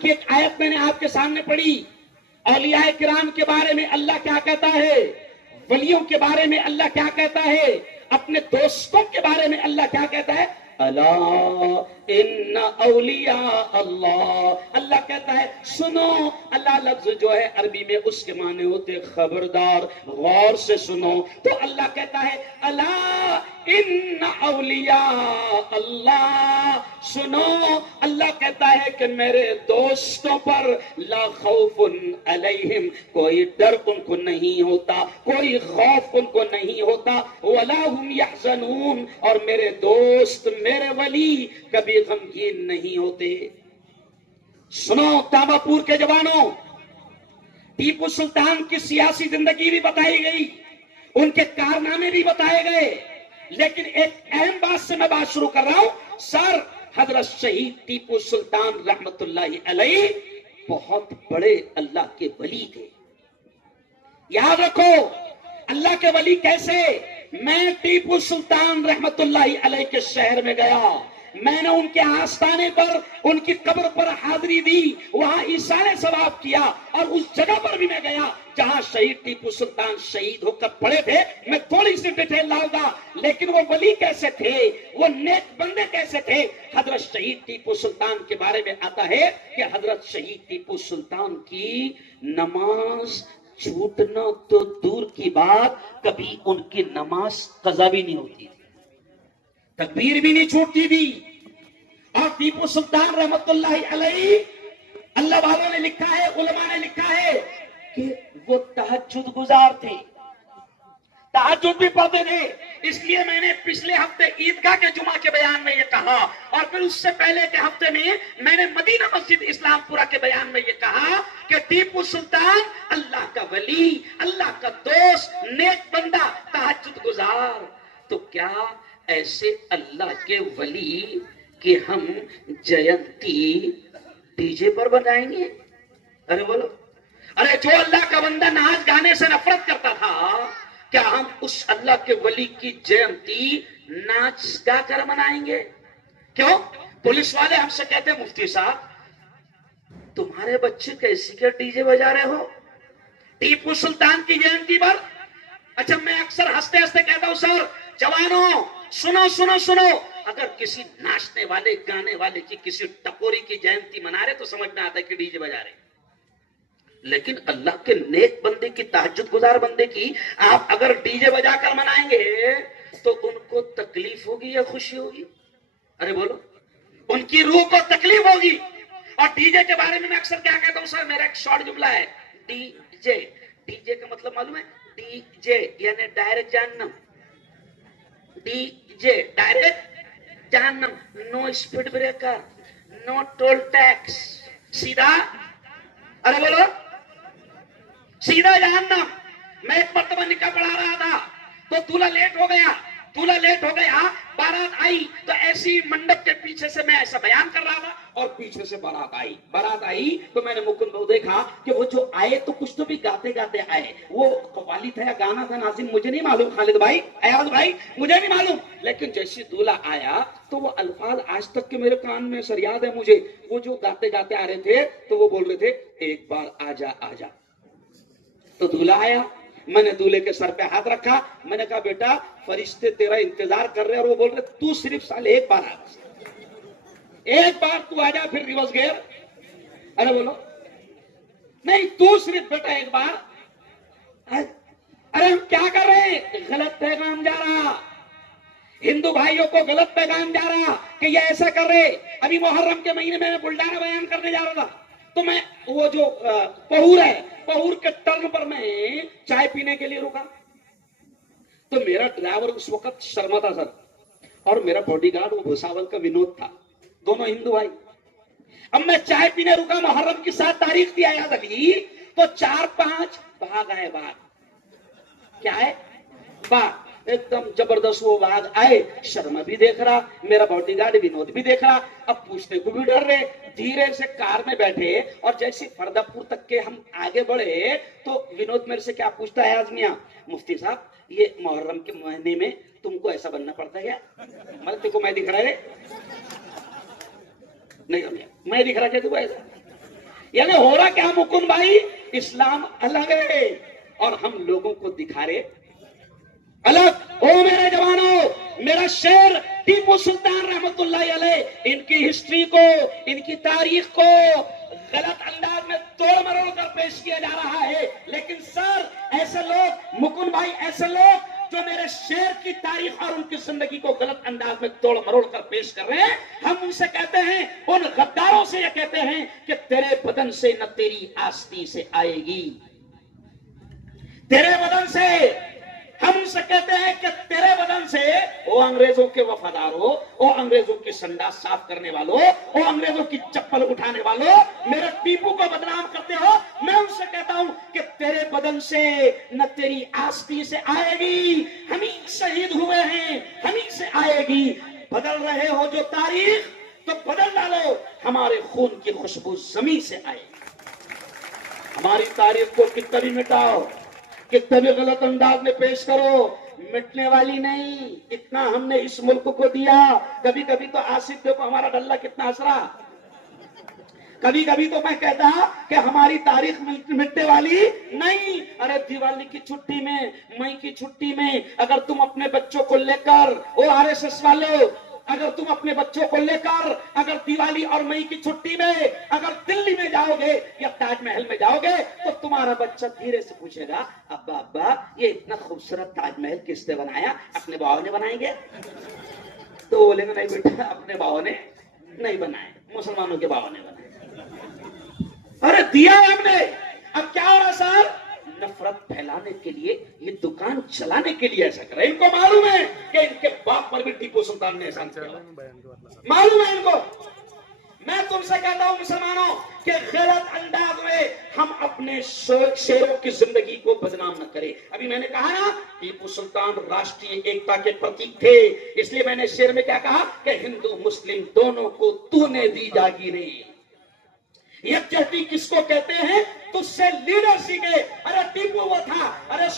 کی ایک آیت میں نے آپ کے سامنے پڑھی، اولیاء کرام کے بارے میں اللہ کیا کہتا ہے، ولیوں کے بارے میں اللہ کیا کہتا ہے، اپنے دوستوں کے بارے میں اللہ کیا کہتا ہے، الا ان اولیاء اللہ، اللہ کہتا ہے سنو، اللہ لفظ جو ہے عربی میں اس کے معنی ہوتے خبردار، غور سے سنو، تو اللہ کہتا ہے الا ان اولیاء اللہ، سنو، اللہ کہتا ہے کہ میرے دوستوں پر لا خوف علیہم، کوئی ڈر ان کو نہیں ہوتا، کوئی خوف ان کو نہیں ہوتا، ولا هم يحزنون، اور میرے دوست میرے ولی کبھی غمگین نہیں ہوتے۔ سنو تانبا پور کے جوانوں، ٹیپو سلطان کی سیاسی زندگی بھی بتائی گئی، ان کے کارنامے بھی بتائے گئے، لیکن ایک اہم بات سے میں بات شروع کر رہا ہوں۔ سر حضرت شہید ٹیپو سلطان رحمت اللہ علیہ بہت بڑے اللہ کے ولی تھے، یاد رکھو، اللہ کے ولی کیسے؟ میں ٹیپو سلطان رحمت اللہ علیہ کے شہر میں گیا، میں نے ان کے آستانے پر، ان کی قبر پر حاضری دی، وہاں ایثار ثواب کیا، اور اس جگہ پر بھی میں گیا جہاں شہید ٹیپو سلطان شہید ہو کر پڑے تھے۔ میں تھوڑی سی ڈیٹیل لاؤں گا، لیکن وہ ولی کیسے تھے، وہ نیک بندے کیسے تھے۔ حضرت شہید ٹیپو سلطان کے بارے میں آتا ہے کہ حضرت شہید ٹیپو سلطان کی نماز چھوٹنا تو دور کی بات، کبھی ان کی نماز قضا بھی نہیں ہوتی تھی، تکبیر بھی نہیں چھوٹتی تھی۔ اور ٹیپو سلطان رحمت اللہ علیہ، اللہ والوں نے لکھا ہے، علماء نے لکھا ہے کہ وہ تہجد گزار تھے، تہجد بھی پڑھتے تھے۔ اس لیے میں نے پچھلے ہفتے عیدگاہ کے جمعہ کے بیان میں یہ کہا، اور پھر اس سے پہلے کے ہفتے میں نے مدینہ مسجد اسلام پورہ کے بیان میں یہ کہا کہ ٹیپو سلطان اللہ کا ولی، اللہ کا دوست، نیک بندہ، تہجد گزار۔ تو کیا ایسے اللہ کے ولی کہ ہم جینتی ڈی جے پر بنائیں گے؟ ارے بولو، ارے جو اللہ کا بندہ ناچ گانے سے نفرت کرتا تھا، کیا ہم اس اللہ کے ولی کی جینتی ناچ گا کر منائیں گے؟ کیوں؟ پولیس والے ہم سے کہتے ہیں مفتی صاحب تمہارے بچے کیسی کے ڈی جے بجا رہے ہو ٹیپو سلطان کی جینتی پر؟ اچھا میں اکثر ہنستے ہنستے کہتا ہوں سر جوانوں سنو سنو سنو، اگر کسی ناچنے والے گانے والے کی کسی ٹپوری کی جینتی منا رہے تو سمجھ میں آتا ہے کہ ڈی جے بجا رہے، لیکن اللہ کے نیک بندے کی، تہجد گزار بندے کی آپ اگر ڈی جے بجا کر منائیں گے تو ان کو تکلیف ہوگی یا خوشی ہوگی؟ ارے بولو، ان کی روح کو تکلیف ہوگی۔ اور ڈی جے کے بارے میں اکثر کیا کہتا ہوں سر، میرا ایک شارٹ جملہ ہے، ڈی جے، ڈی جے کا مطلب معلوم ہے؟ ڈی جے یعنی ڈائریکٹ جہنم، ڈی جے ڈائریکٹ جہنم، نو اسپیڈ بریکر، نو ٹول ٹیکس، سیدھا، ارے بولو، سیدھا جہنم۔ میں ایک مرتبہ نکاح پڑھا رہا تھا تو دولہا لیٹ ہو گیا، بارات آئی تو ایسی منڈپ کے پیچھے سے میں ایسا بیان کر رہا تھا اور پیچھے سے بارات آئی تو میں نے مکن کو دیکھا کہ وہ جو آئے تو کچھ تو بھی گاتے گاتے آئے، وہ قوالی تھا یا گانا تھا ناظرین مجھے نہیں معلوم، خالد بھائی، ایاز بھائی مجھے نہیں معلوم، لیکن جیسے دولہا آیا تو وہ الفاظ آج تک کے میرے کان میں سر یاد ہے مجھے، وہ جو گاتے گاتے آ رہے تھے تو وہ بول رہے تھے ایک بار آجا آجا۔ تو دولہا آیا، میں نے دولہے کے سر پہ ہاتھ رکھا، میں نے کہا بیٹا فرشتے تیرا انتظار کر رہے، اور وہ بول رہے تو صرف سال ایک بار آ، ایک بار تو آ جا، پھر ریورس گیئر، ارے بولو نہیں تو صرف بیٹا ایک بار۔ ارے ہم کیا کر رہے ہیں؟ غلط پیغام جا رہا، ہندو بھائیوں کو غلط پیغام جا رہا کہ یہ ایسا کر رہے۔ ابھی محرم کے مہینے میں بلڈانا بیان کرنے جا رہا تھا تو میں وہ جو پہور ہے، پہور کے ٹرن پر میں چائے پینے کے لیے رکا تو میرا ڈرائیور اس وقت شرما تھا سر، اور میرا باڈی گارڈ وہ بھوساول کا ونود تھا، دونوں ہندو بھائی۔ اب میں چائے پینے رکا، محرم کی 7 تاریخ تھی ایاز علی، تو 4-5 بھاگ آئے، باغ کیا ہے، باغ ایک دم زبردست، وہ باغ آئے، شرما بھی دیکھ رہا، میرا باڈی گارڈ ونود بھی دیکھ رہا، اب پوچھنے کو بھی ڈر رہے، دھیرے سے کار میں بیٹھے اور جیسے فردہ پور تک کے ہم آگے بڑھے تو ونود میرے سے کیا پوچھتا ہے آزمیاں، مفتی صاحب یہ محرم کے مہینے میں تم کو ایسا بننا پڑتا ہے کیا؟ مطلب کو میں دکھ رہا ہے نہیں میں دکھ رہا کیا تم ایسا؟ یعنی ہو رہا کیا مکن بھائی، اسلام الگ ہے اور ہم لوگوں کو دکھا رہے الگ۔ او میرے جوانوں، میرا شعر ٹیپو سلطان رحمت اللہ علیہ، ان کی ہسٹری کو، ان کی تاریخ کو غلط انداز میں توڑ مروڑ کر پیش کیا جا رہا ہے، لیکن سر ایسے لوگ، مکن بھائی، ایسے لوگ جو میرے شعر کی تاریخ اور ان کی زندگی کو غلط انداز میں توڑ مروڑ کر پیش کر رہے ہیں، ہم ان سے کہتے ہیں، ان غداروں سے یہ کہتے ہیں کہ تیرے بدن سے نہ تیری آستی سے آئے گی، تیرے بدن سے، ہم ان سے کہتے ہیں کہ تیرے بدن سے، او انگریزوں کے وفاداروں، او انگریزوں کی سنڈاس صاف کرنے والوں، او انگریزوں کی چپل اٹھانے والوں، میرے ٹیپو کو بدنام کرتے ہو، میں ان سے کہتا ہوں کہ تیرے بدن سے نہ تیری آستی سے آئے گی، ہم ہی شہید ہوئے ہیں، ہم ہی سے آئے گی۔ بدل رہے ہو جو تاریخ تو بدل ڈالو، ہمارے خون کی خوشبو زمین سے آئے گی۔ ہماری تاریخ کو کتنا بھی مٹاؤ، کتنا بھی غلط انداز میں پیش کرو، مٹنے والی نہیں۔ اتنا ہم نے اس ملک کو دیا، کبھی کبھی تو آصف دیکھو ہمارا ڈلہ کتنا ہنس رہا، کبھی کبھی تو میں کہتا کہ ہماری تاریخ مٹنے والی نہیں۔ ارے دیوالی کی چھٹی میں، مئی کی چھٹی میں اگر تم اپنے بچوں کو لے کر، او آر ایس ایس والو، اگر تم اپنے بچوں کو لے کر اگر دیوالی اور مئی کی چھٹی میں اگر دلی میں جاؤ گے یا تاج محل میں جاؤ گے تو تمہارا بچہ دھیرے سے پوچھے گا، ابا ابا یہ اتنا خوبصورت تاج محل کس نے بنایا؟ اپنے باؤ نے بنائیں گے؟ تو بولیں گے نہیں بیٹا، اپنے باؤ نے نہیں بنائے، مسلمانوں کے باؤ نے بنائے۔ ارے دیا ہے ہم نے، اب کیا ہو رہا سر؟ نفرت پھیلانے کے لیے، یہ دکان چلانے کے لیے ایسا کر رہے ہیں۔ ان کو معلوم ہے کہ ان کے باپ پر بھی ٹیپو سلطان نے احسان کیا، معلوم ہے ان کو۔ میں تم سے کہتا ہوں مسلمانوں کہ غلط انداز میں ہم اپنے شیروں کی زندگی کو بدنام نہ کریں۔ ابھی میں نے کہا نا ٹیپو سلطان راشٹریہ ایکتا کے پرتیک تھے، اس لیے میں نے شعر میں کیا کہا کہ ہندو مسلم دونوں کو تو نے دی جاگیریں، یکجہتی کس کو کہتے ہیں؟ تجھ سے لیڈر سیکھے۔ ارے ٹیپو وہ تھا، ارے